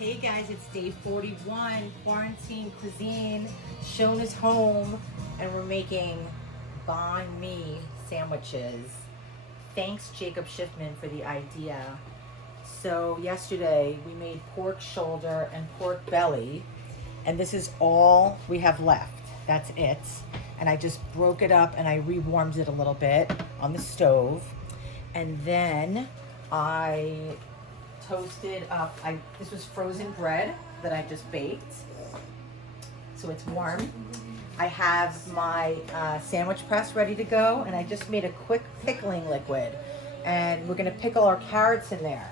Hey guys, it's day 41, quarantine cuisine. Schoen is home and we're making Banh Mi sandwiches. Thanks Jacob Schiffman for the idea. So yesterday we made pork shoulder and pork belly, and this is all we have left. That's it. And I just broke it up and I rewarmed it a little bit on the stove. And then I toasted up, this was frozen bread that I just baked. So it's warm. I have my sandwich press ready to go, and I just made a quick pickling liquid. And we're gonna pickle our carrots in there.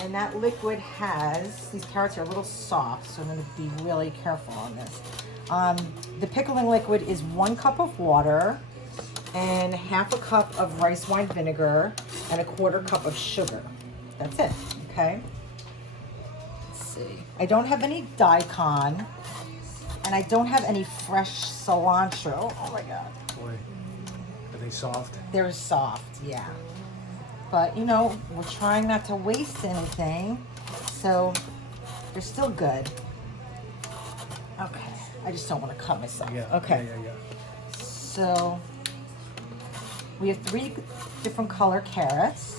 And that liquid has, these carrots are a little soft, so I'm gonna be really careful on this. The pickling liquid is 1 cup of water and half a cup of rice wine vinegar and a 1/4 cup of sugar. That's it, okay? Let's see. I don't have any daikon, and I don't have any fresh cilantro. Oh my God. Boy, are they soft? They're soft, yeah. But you know, we're trying not to waste anything, so they're still good. Okay, I just don't want to cut myself. Yeah. Okay. Yeah. So we have 3 different color carrots.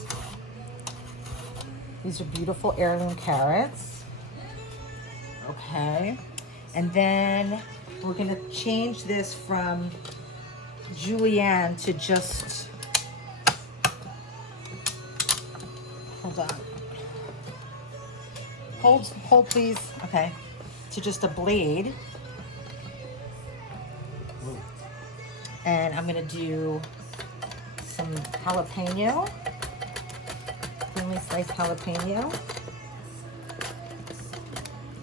These are beautiful heirloom carrots. Okay. And then we're gonna change this from julienne to just, hold on. Hold please. Okay. To just a blade. Ooh. And I'm gonna do some jalapeno, thinly sliced jalapeno.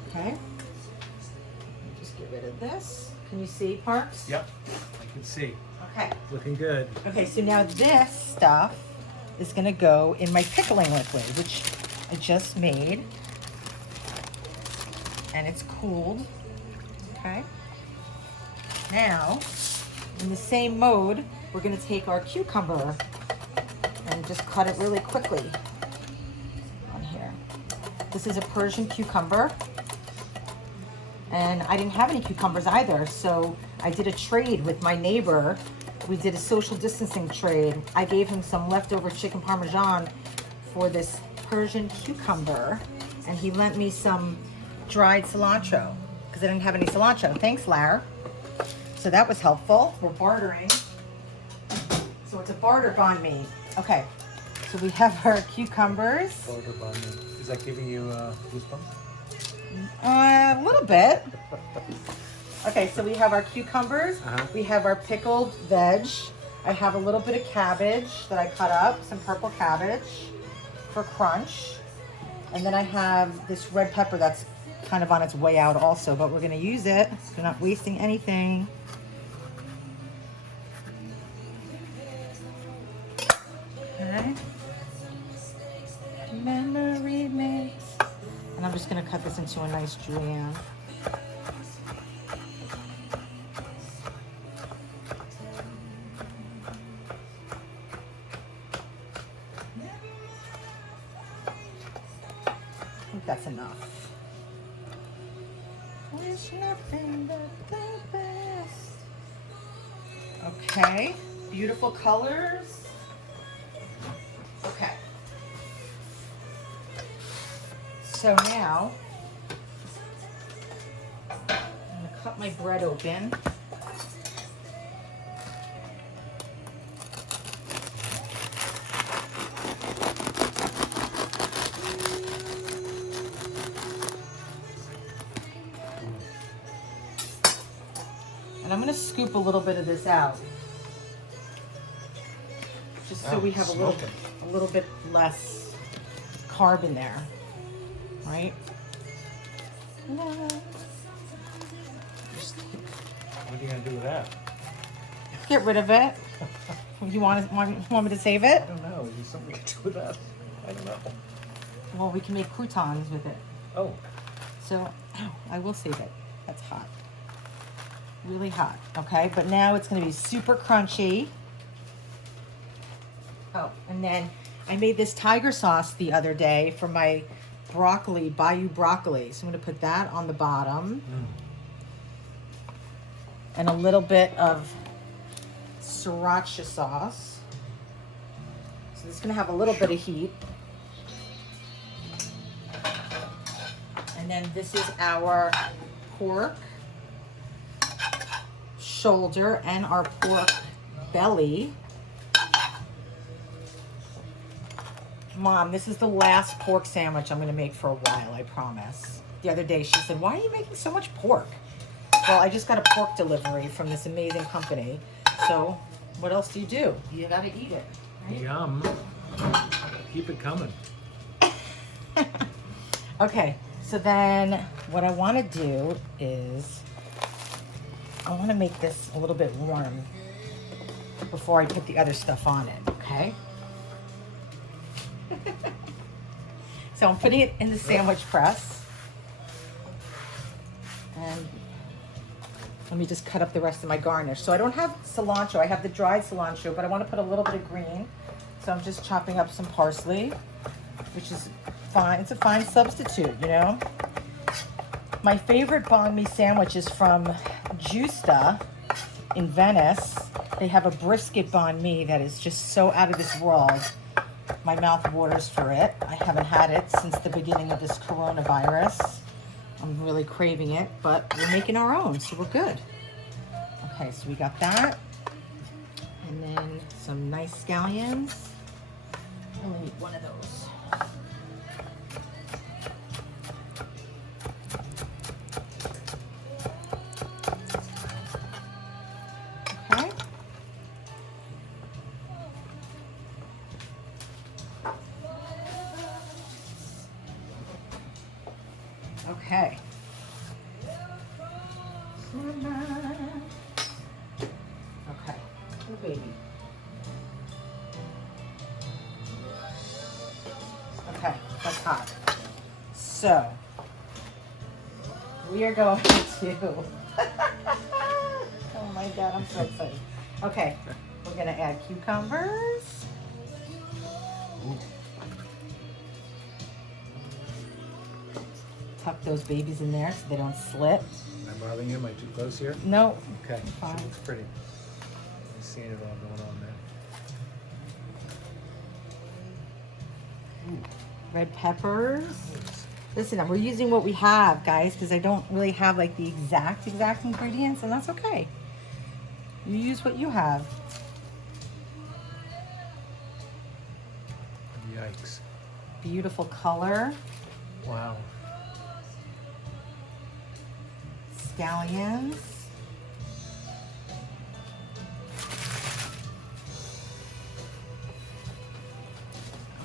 Okay. Just get rid of this. Can you see, Parks? Yep, I can see. Okay. Looking good. Okay, so now this stuff is gonna go in my pickling liquid, which I just made. And it's cooled. Okay. Now, in the same mode, we're gonna take our cucumber and just cut it really quickly on here. This is a Persian cucumber. And I didn't have any cucumbers either, so I did a trade with my neighbor. We did a social distancing trade. I gave him some leftover chicken parmesan for this Persian cucumber, and he lent me some dried cilantro because I didn't have any cilantro. Thanks, Lar. So that was helpful. We're bartering. So it's a barter banh mi. Okay, so we have our cucumbers. Border bun. Is that giving you goosebumps? A little bit. Okay, so we have our cucumbers. Uh-huh. We have our pickled veg. I have a little bit of cabbage that I cut up, some purple cabbage for crunch. And then I have this red pepper that's kind of on its way out also, but we're gonna use it. We're not wasting anything. Okay. Memory mix. And I'm just gonna cut this into a nice julienne. I think that's enough. Wish nothing but the best. Okay, beautiful colors. Okay. So now, I'm gonna cut my bread open. And I'm gonna scoop a little bit of this out, just so we have a little bit less carb in there. Right? What are you gonna do with that? Get rid of it. You want me to save it? I don't know. Is there something we can do with that? I don't know. Well, we can make croutons with it. Oh. So, ow, I will save it. That's hot. Really hot. Okay, but now it's going to be super crunchy. Oh, and then I made this tiger sauce the other day for my broccoli, Bayou broccoli. So I'm going to put that on the bottom. And a little bit of sriracha sauce. So this is going to have a little bit of heat. And then this is our pork shoulder and our pork belly. Mom, this is the last pork sandwich I'm going to make for a while, I promise. The other day she said, why are you making so much pork? Well, I just got a pork delivery from this amazing company. So what else do? You got to eat it. Right? Yum. Keep it coming. Okay, so then what I want to do is I want to make this a little bit warm before I put the other stuff on it, okay? So I'm putting it in the sandwich press. And let me just cut up the rest of my garnish. So I don't have cilantro, I have the dried cilantro, but I want to put a little bit of green. So I'm just chopping up some parsley, which is fine. It's a fine substitute, you know? My favorite banh mi sandwich is from Justa in Venice. They have a brisket banh mi that is just so out of this world. My mouth waters for it. I haven't had it since the beginning of this coronavirus. I'm really craving it, but we're making our own, so we're good. Okay, so we got that. And then some nice scallions. I only need one of those. Okay. Okay. Okay. Oh, baby. Okay, that's hot. So, we are going to... Oh my God, I'm so excited. Okay, we're gonna add cucumbers. Tuck those babies in there so they don't slip. Am I bothering you? Am I too close here? No. Okay. Fine. It looks pretty. I'm seeing it all going on there. Red peppers. Listen, we're using what we have, guys, because I don't really have like the exact ingredients, and that's okay. You use what you have. Yikes. Beautiful color. Wow. Scallions.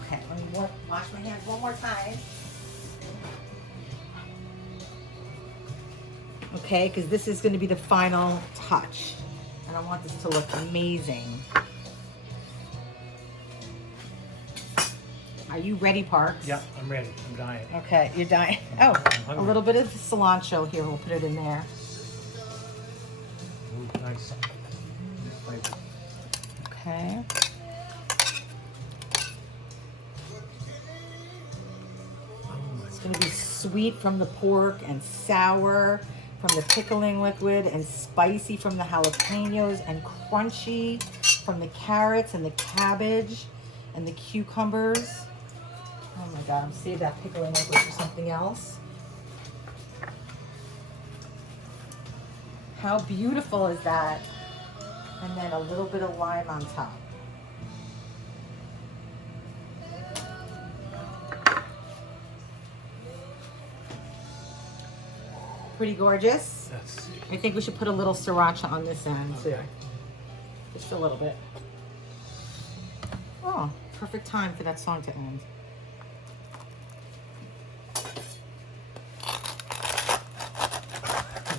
Okay, let me wash my hands one more time. Okay, because this is going to be the final touch. And I want this to look amazing. Are you ready, Parks? Yeah, I'm ready. I'm dying. Okay, you're dying. Oh, a hungry. little bit of cilantro here. We'll put it in there. Ooh, nice. Flavor. Okay. It's going to be sweet from the pork and sour from the pickling liquid and spicy from the jalapenos and crunchy from the carrots and the cabbage and the cucumbers. Oh my God, I'm saving that pickling liquid for something else. How beautiful is that? And then a little bit of lime on top. Pretty gorgeous. Yes. I think we should put a little sriracha on this end too. Okay. Just a little bit. Oh, perfect time for that song to end. Oh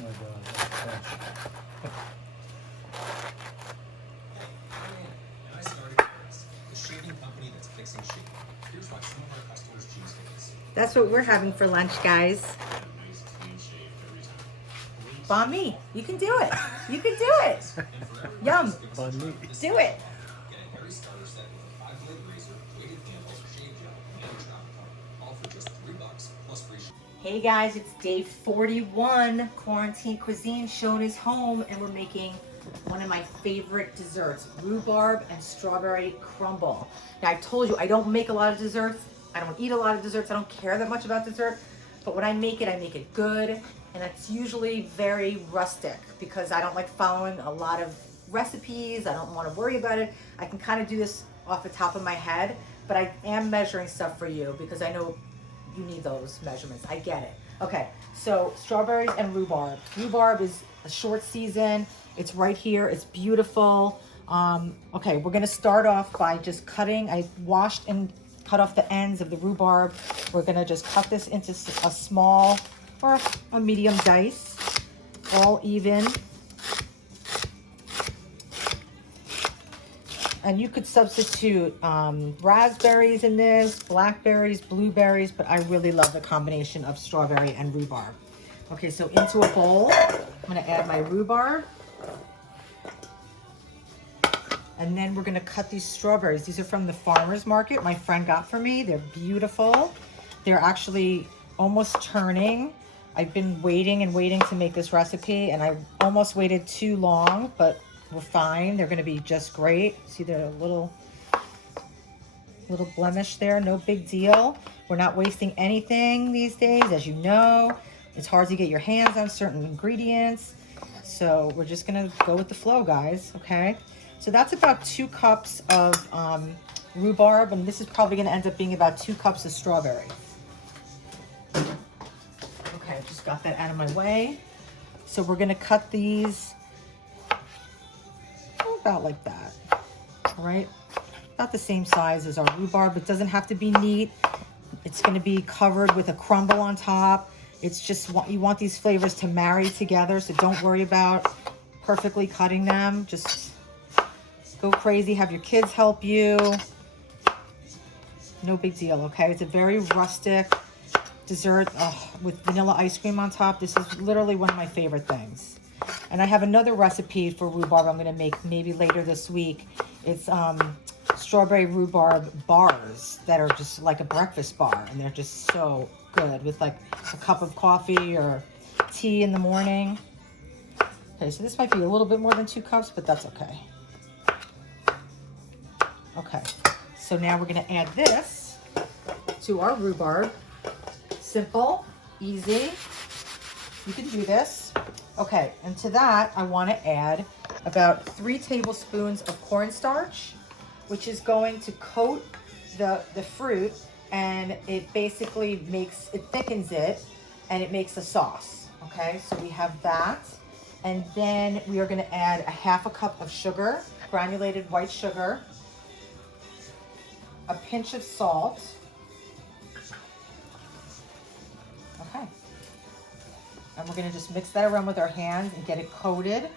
my God. That's fresh. And I started Paris, the shaving company that's fixing shaving. Here's why some of our customers choose Paris. That's what we're having for lunch, guys. Nice clean shave every time. Banh mi. You can do it. You can do it. Yum. Banh mi. Do it. Get a Harry starter set with a 5-blade razor, weighted handles, shave gel, and a travel cover. All for just $3. Hey guys, it's day 41, Quarantine Cuisine. Schoen is home and we're making one of my favorite desserts, rhubarb and strawberry crumble. Now I told you I don't make a lot of desserts. I don't eat a lot of desserts. I don't care that much about dessert. But when I make it good. And it's usually very rustic because I don't like following a lot of recipes. I don't want to worry about it. I can kind of do this off the top of my head, but I am measuring stuff for you because I know you need those measurements. I get it. Okay, so strawberries and rhubarb. Rhubarb is a short season. It's right here. It's beautiful. Okay, we're gonna start off by just cutting. I washed and cut off the ends of the rhubarb. We're gonna just cut this into a small or a medium dice, all even. And you could substitute raspberries in this, blackberries, blueberries, but I really love the combination of strawberry and rhubarb. Okay, so into a bowl, I'm gonna add my rhubarb. And then we're gonna cut these strawberries. These are from the farmer's market my friend got for me. They're beautiful. They're actually almost turning. I've been waiting and waiting to make this recipe and I almost waited too long, but we're fine. They're gonna be just great. See the little blemish there, no big deal. We're not wasting anything these days, as you know. It's hard to get your hands on certain ingredients. So we're just gonna go with the flow, guys, okay? So that's about 2 cups of rhubarb, and this is probably gonna end up being about 2 cups of strawberry. Okay, just got that out of my way. So we're gonna cut these about like that, all right? About the same size as our rhubarb. It doesn't have to be neat. It's gonna be covered with a crumble on top. It's just, you want these flavors to marry together, so don't worry about perfectly cutting them. Just go crazy, have your kids help you. No big deal, okay? It's a very rustic dessert with vanilla ice cream on top. This is literally one of my favorite things. And I have another recipe for rhubarb I'm gonna make maybe later this week. It's strawberry rhubarb bars that are just like a breakfast bar, and they're just so good with like a cup of coffee or tea in the morning. Okay, so this might be a little bit more than 2 cups, but that's okay. Okay, so now we're gonna add this to our rhubarb. Simple, easy, you can do this. Okay, and to that, I wanna add about 3 tablespoons of cornstarch, which is going to coat the fruit, and it basically thickens it, and it makes a sauce, okay? So we have that, and then we are gonna add a 1/2 cup of sugar, granulated white sugar, a pinch of salt, okay. And we're gonna just mix that around with our hands and get it coated.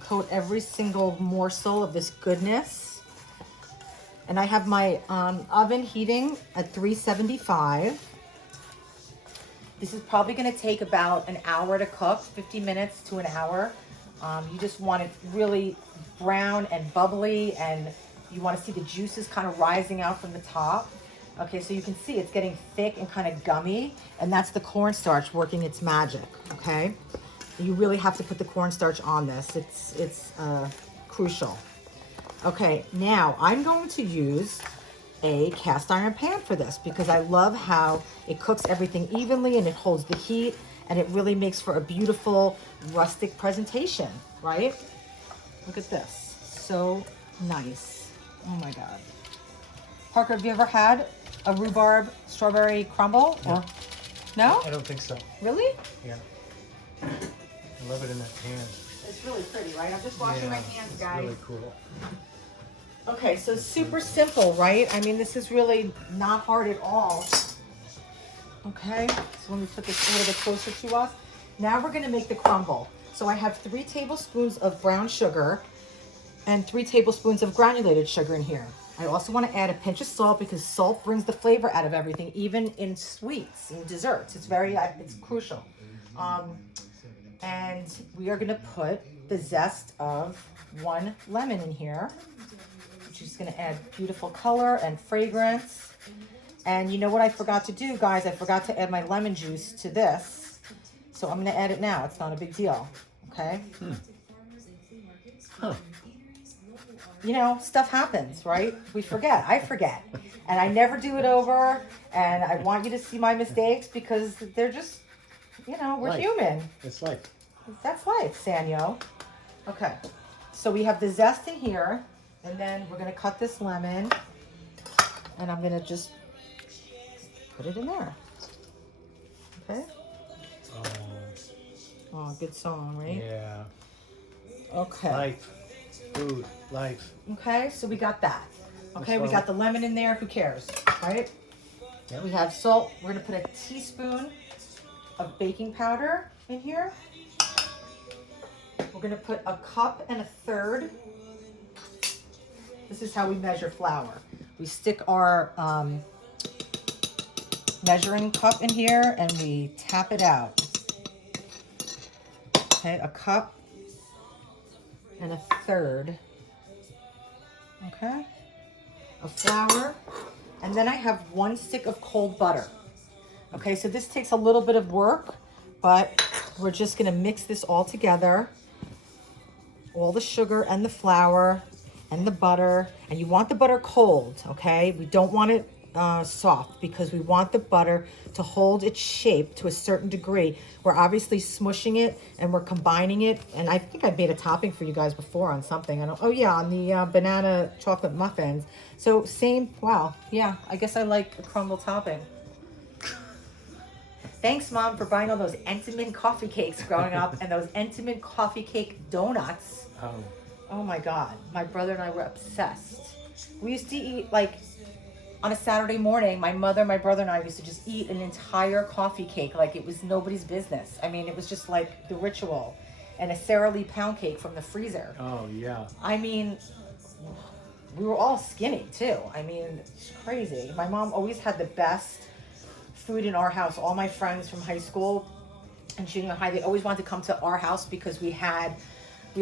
Coat every single morsel of this goodness. And I have my oven heating at 375. This is probably gonna take about an hour to cook, 50 minutes to an hour. You just want it really brown and bubbly, and you wanna see the juices kind of rising out from the top. Okay, so you can see it's getting thick and kind of gummy, and that's the cornstarch working its magic, okay? You really have to put the cornstarch on this. It's crucial. Okay, now I'm going to use a cast iron pan for this because I love how it cooks everything evenly and it holds the heat, and it really makes for a beautiful rustic presentation, right? Look at this, so nice. Oh my God. Parker, have you ever had a rhubarb strawberry crumble? No. Or no? I don't think so. Really? Yeah. I love it in that pan. It's really pretty, right? I'm just washing my hands, it's guys. really cool. Okay, so super simple, right? I mean, this is really not hard at all. Okay, so let me put this a little bit closer to us. Now we're gonna make the crumble. So I have 3 tablespoons of brown sugar and 3 tablespoons of granulated sugar in here. I also want to add a pinch of salt because salt brings the flavor out of everything, even in sweets, in desserts. It's crucial. And we are gonna put the zest of 1 lemon in here, which is gonna add beautiful color and fragrance. And you know what I forgot to do, guys? I forgot to add my lemon juice to this. So I'm going to add it now. It's not a big deal. Okay? Huh. You know, stuff happens, right? We forget. I forget. And I never do it over. And I want you to see my mistakes because they're just, you know, we're Life. human. It's life. That's life, Sanyo. Okay. So we have the zest in here. And then we're going to cut this lemon. And I'm going to just put it in there. Okay? Oh, good song, right? Yeah. Okay. Life. Food. Life. Okay, so we got that. Okay, That's we fine. got the lemon in there. Who cares, right? Yep. We have salt. We're going to put a teaspoon of baking powder in here. We're going to put a cup and a third. This is how we measure flour. We stick our measuring cup in here and we tap it out. Okay, a cup and a third. Okay, of flour. And then I have 1 stick of cold butter. Okay, so this takes a little bit of work, but we're just gonna mix this all together. All the sugar and the flour and the butter. And you want the butter cold, okay? We don't want it soft because we want the butter to hold its shape to a certain degree. We're obviously smushing it and we're combining it. And I think I made a topping for you guys before on something. Oh yeah, on the banana chocolate muffins. So same, wow, yeah, I guess I like a crumble topping. Thanks, Mom, for buying all those Entenmann coffee cakes growing up and those Entenmann coffee cake donuts. Oh. Oh my God, my brother and I were obsessed. We used to eat, like, on a Saturday morning, my mother, my brother and I used to just eat an entire coffee cake like it was nobody's business. I mean, it was just like the ritual. And a Sara Lee pound cake from the freezer. Oh, yeah. I mean, we were all skinny too. I mean, it's crazy. My mom always had the best food in our house. All my friends from high school and junior high, they always wanted to come to our house because we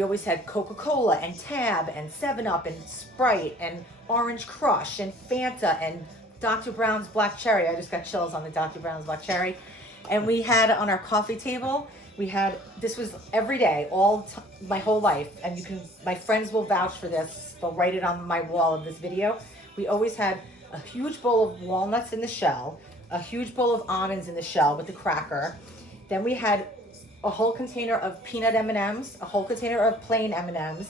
always had Coca-Cola and Tab and 7-Up and Sprite and Orange Crush and Fanta and Dr. Brown's Black Cherry. I just got chills on the Dr. Brown's Black Cherry. And we had on our coffee table, this was every day, my whole life. And my friends will vouch for this. They'll write it on my wall of this video. We always had a huge bowl of walnuts in the shell, a huge bowl of almonds in the shell with the cracker. Then we had a whole container of peanut M&Ms, a whole container of plain M&Ms,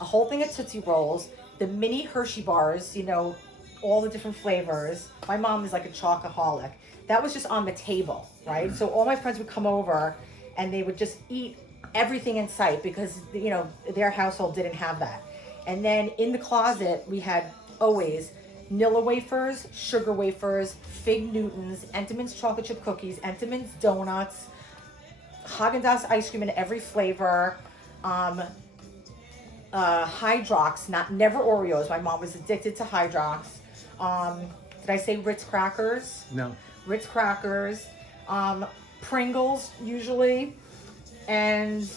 a whole thing of Tootsie Rolls, the mini Hershey bars, you know, all the different flavors. My mom is like a chocoholic. That was just on the table, right? So all my friends would come over and they would just eat everything in sight because, you know, their household didn't have that. And then in the closet, we had always Nilla wafers, sugar wafers, Fig Newtons, Entenmann's chocolate chip cookies, Entenmann's donuts, Haagen-Dazs ice cream in every flavor, Hydrox, never Oreos. My mom was addicted to Hydrox. Did I say Ritz crackers? No. Ritz crackers, Pringles usually, and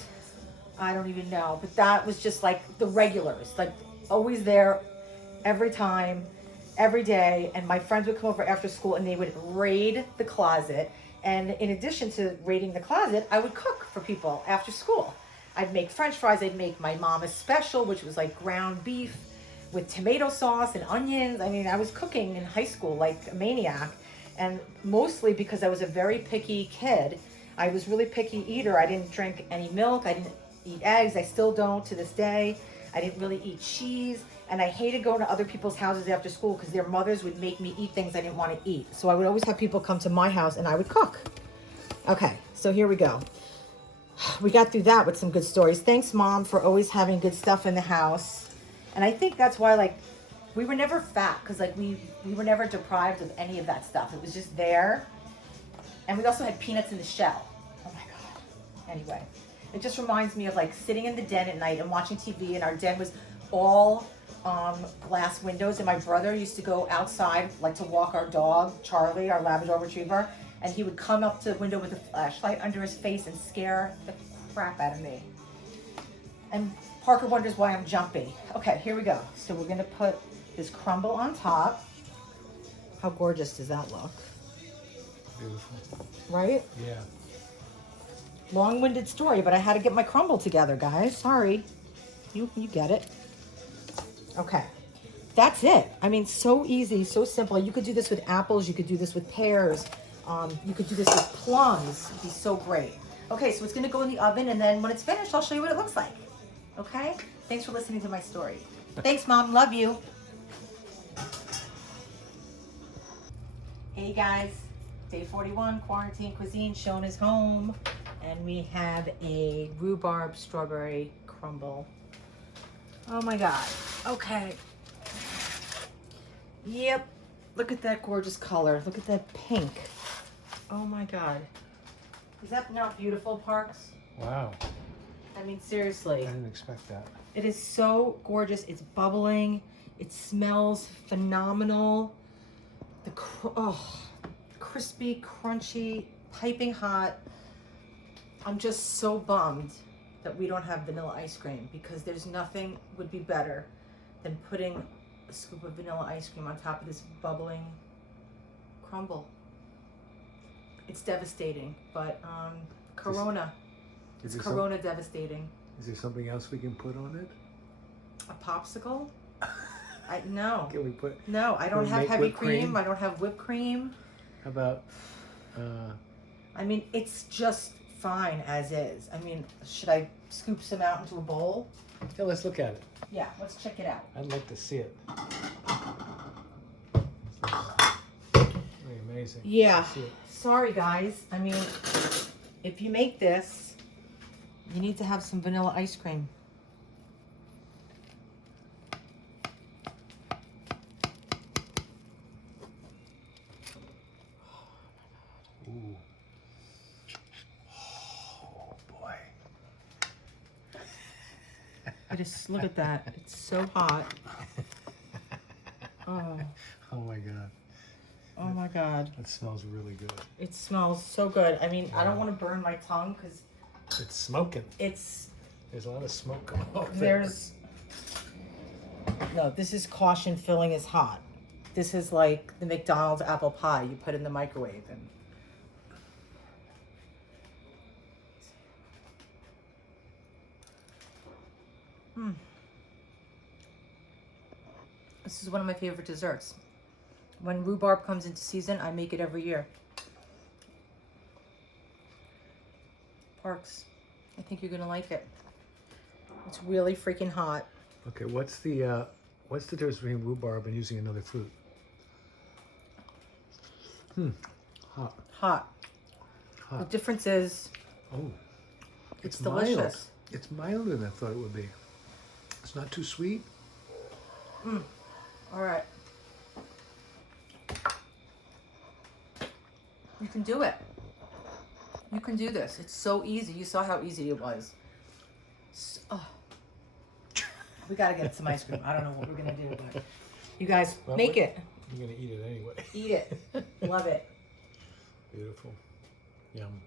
I don't even know. But that was just like the regulars, like always there, every time, every day. And my friends would come over after school and they would raid the closet. And in addition to raiding the closet, I would cook for people after school. I'd make French fries. I'd make my mama's special, which was like ground beef with tomato sauce and onions. I mean, I was cooking in high school like a maniac. And mostly because I was a very picky kid. I was really picky eater. I didn't drink any milk. I didn't eat eggs. I still don't to this day. I didn't really eat cheese. And I hated going to other people's houses after school because their mothers would make me eat things I didn't want to eat. So I would always have people come to my house and I would cook. Okay, so here we go. We got through that with some good stories. Thanks, Mom, for always having good stuff in the house. And I think that's why, like, we were never fat because, like, we were never deprived of any of that stuff. It was just there. And we also had peanuts in the shell. Oh, my God. Anyway, it just reminds me of, like, sitting in the den at night and watching TV. And our den was all glass windows. And my brother used to go outside, like, to walk our dog, Charlie, our Labrador Retriever. And he would come up to the window with a flashlight under his face and scare the crap out of me. And Parker wonders why I'm jumpy. Okay, here we go. So we're going to put this crumble on top. How gorgeous does that look? Beautiful. Right? Yeah. Long-winded story, but I had to get my crumble together, guys. Sorry. You get it. Okay. That's it. I mean, so easy, so simple. You could do this with apples. You could do this with pears. You could do this with plums. It'd be so great. Okay, so it's going to go in the oven, and then when it's finished, I'll show you what it looks like. Okay? Thanks for listening to my story. Thanks, Mom. Love you. Hey, guys. Day 41, Quarantine Cuisine. Schoen is home. And we have a rhubarb strawberry crumble. Oh, my God. Okay. Yep. Look at that gorgeous color. Look at that pink. Oh, my God. Is that not beautiful, Parks? Wow. I mean, seriously. I didn't expect that. It is so gorgeous. It's bubbling. It smells phenomenal. Crispy, crunchy, piping hot. I'm just so bummed that we don't have vanilla ice cream, because there's nothing would be better than putting a scoop of vanilla ice cream on top of this bubbling crumble. It's devastating, but Corona. It's Corona devastating. Is there something else we can put on it? A popsicle? No. Can we put? No, I don't we have make heavy whipped cream? cream. I don't have whipped cream. How about? I mean, it's just fine as is. I mean, should I scoop some out into a bowl? Yeah, let's look at it. Yeah, let's check it out. I'd like to see it. Very amazing. Yeah. See it. Sorry, guys. I mean, if you make this, you need to have some vanilla ice cream. Ooh. Oh boy. Look at that. It's so hot. Oh. Oh my God. Oh my God. That smells really good. It smells so good. I mean, I don't want to burn my tongue because It's smoking. it's, There's a lot of smoke coming off there. no, this is caution filling is hot. This is like the McDonald's apple pie you put in the microwave and This is one of my favorite desserts. When rhubarb comes into season, I make it every year. Parks, I think you're gonna like it. It's really freaking hot. Okay, what's the difference between rhubarb and using another fruit? Hot. Hot. The Hot. difference is Oh. it's mild. delicious. It's milder than I thought it would be. It's not too sweet. All right. You can do it. You can do this. It's so easy. You saw how easy it was. We gotta get some ice cream. I don't know what we're gonna do, but you guys make it. You're gonna eat it anyway. Eat it. Love it. Beautiful. Yum.